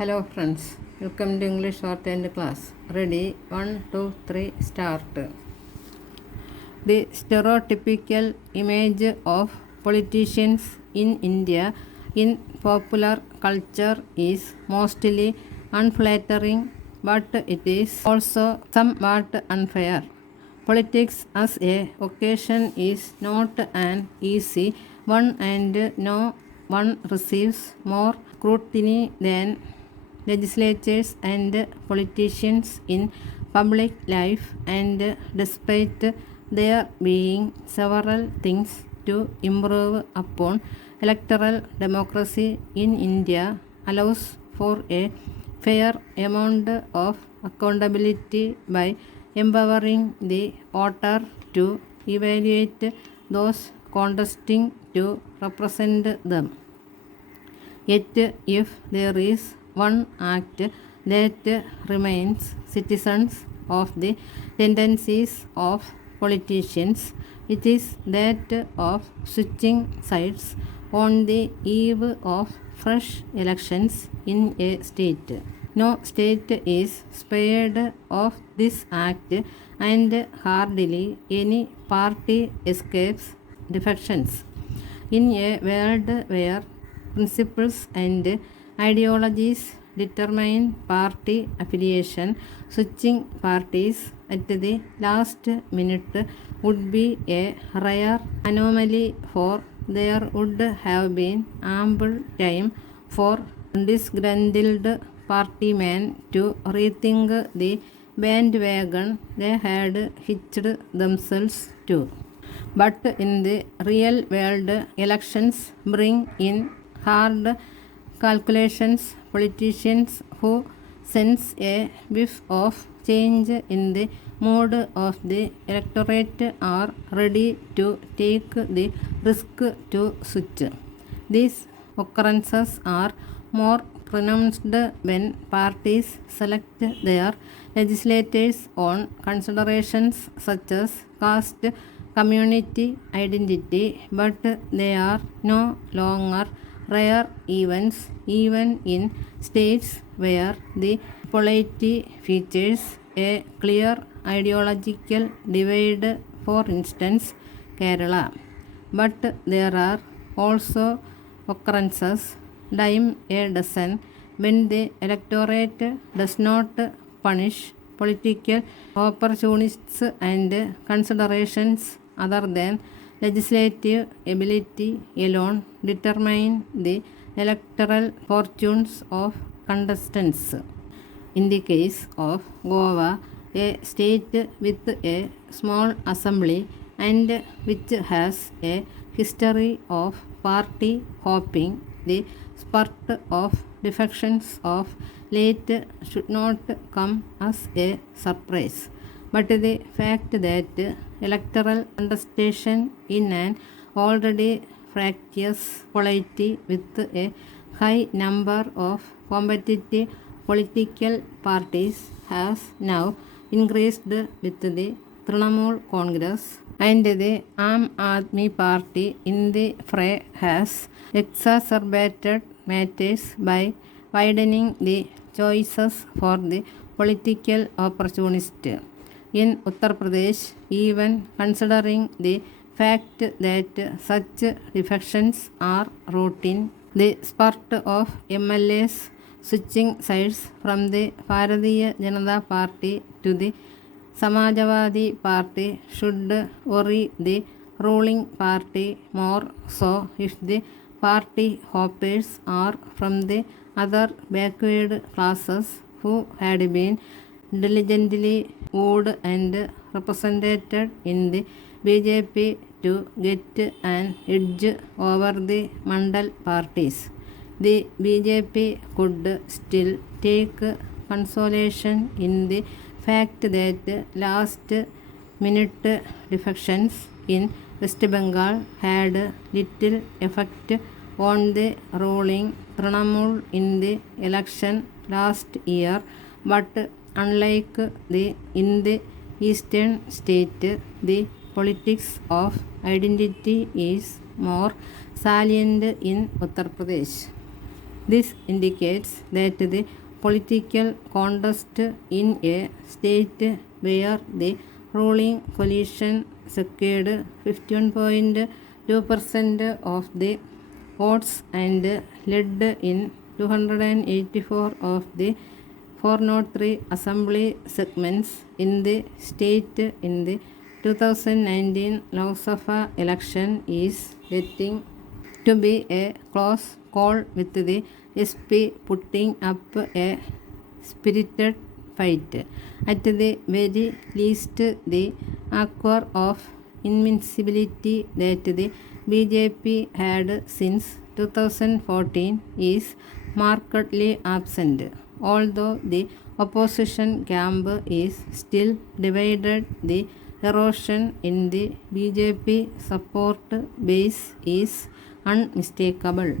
Hello friends, welcome to English Shorthand class. Ready? 1, 2, 3, start. The stereotypical image of politicians in India in popular culture is mostly unflattering, but it is also somewhat unfair. Politics as a vocation is not an easy one, and no one receives more scrutiny than legislators and politicians in public life, and despite there being several things to improve upon, electoral democracy in India allows for a fair amount of accountability by empowering the voter to evaluate those contesting to represent them. Yet, if there is one act that reminds citizens of the tendencies of politicians, it is that of switching sides on the eve of fresh elections in a state. No state is spared of this act, and hardly any party escapes defections. In a world where principles and ideologies determine party affiliation, switching parties at the last minute would be a rare anomaly, for there would have been ample time for disgruntled partymen to rethink the bandwagon they had hitched themselves to. But in the real world, elections bring in hard calculations. Politicians who sense a whiff of change in the mood of the electorate are ready to take the risk to switch. These occurrences are more pronounced when parties select their legislators on considerations such as caste, community identity, but they are no longer rare events even in states where the polity features a clear ideological divide, for instance Kerala. But there are also occurrences, dime a dozen, when the electorate does not punish political opportunists and considerations other than legislative ability alone determine the electoral fortunes of contestants. In the case of Goa, a state with a small assembly and which has a history of party hopping, the spurt of defections of late should not come as a surprise. But the fact that electoral contestation in an already fractious polity with a high number of competitive political parties has now increased with the Trinamool Congress, and the Aam Aadmi Party in the fray has exacerbated matters by widening the choices for the political opportunist. In Uttar Pradesh, even considering the fact that such defections are routine, the spurt of MLAs switching sides from the Bharatiya Janata Party to the Samajwadi Party should worry the ruling party more so if the party hoppers are from the other backward classes who had been diligently wooed and represented in the BJP to get an edge over the Mandal parties. The BJP could still take consolation in the fact that last minute defections in West Bengal had little effect on the ruling Trinamool in the election last year, but unlike in the eastern state, the politics of identity is more salient in Uttar Pradesh. This indicates that the political contest in a state where the ruling coalition secured 51.2% of the votes and led in 284 of the 403 assembly segments in the state in the 2019 Lok Sabha election is getting to be a close call, with the SP putting up a spirited fight. At the very least, the acquire of invincibility that the BJP had since 2014 is markedly absent. Although the opposition camp is still divided, the erosion in the BJP support base is unmistakable.